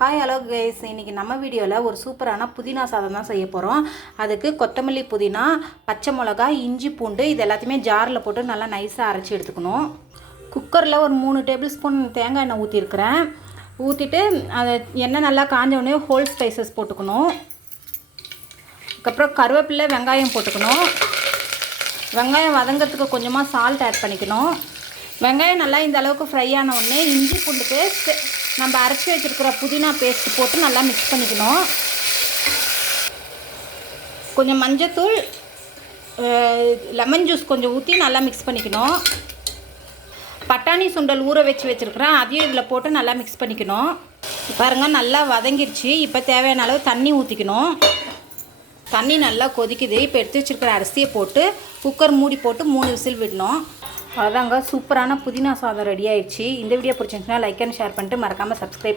Hi hello guys, இன்றைக்கி நம்ம வீடியோவில் ஒரு சூப்பரான புதினா சாதம் தான் செய்ய போகிறோம். அதுக்கு கொத்தமல்லி, புதினா, பச்சை மிளகா, இஞ்சி, பூண்டு இது எல்லாத்தையுமே ஜாரில் போட்டு நல்லா நைஸாக அரைச்சி எடுத்துக்கணும். குக்கரில் ஒரு 3 டேபிள் ஸ்பூன் தேங்காய் எண்ணெய் ஊற்றிருக்கிறேன். ஊற்றிட்டு அதை எண்ணெய் நல்லா காஞ்ச உடனே ஹோல் ஸ்பைசஸ் போட்டுக்கணும். அதுக்கப்புறம் கருவேப்பிலை, வெங்காயம் போட்டுக்கணும். வெங்காயம் வதங்கிறதுக்கு கொஞ்சமாக சால்ட் ஆட் பண்ணிக்கணும். வெங்காயம் நல்லா இந்த அளவுக்கு ஃப்ரை ஆன உடனே இஞ்சி பூண்டு பேஸ்ட், நம்ம அரைச்சி வச்சுருக்கிற புதினா பேஸ்ட் போட்டு நல்லா மிக்ஸ் பண்ணிக்கணும். கொஞ்சம் மஞ்சத்தூள், லெமன் ஜூஸ் கொஞ்சம் ஊற்றி நல்லா மிக்ஸ் பண்ணிக்கணும். பட்டாணி சுண்டல் ஊற வச்சுருக்கிறேன், அதையும் இதில் போட்டு நல்லா மிக்ஸ் பண்ணிக்கணும். பாருங்கள், நல்லா வதங்கிடுச்சு. இப்போ தேவையான அளவு தண்ணி ஊற்றிக்கணும். தண்ணி நல்லா கொதிக்குது. இப்போ எடுத்து வச்சுருக்கிற அரிசியை போட்டு குக்கர் மூடி போட்டு 3 விசில் விடணும். அவ்வளோதாங்க, சூப்பரான புதினா சாதம் ரெடி ஆயிடுச்சு. இந்த வீடியோ பிடிச்சிருந்துச்சுன்னா லைக் அண்ட் ஷேர் பண்ணிட்டு மறக்காமல் சப்ஸ்கிரைப் பண்ணி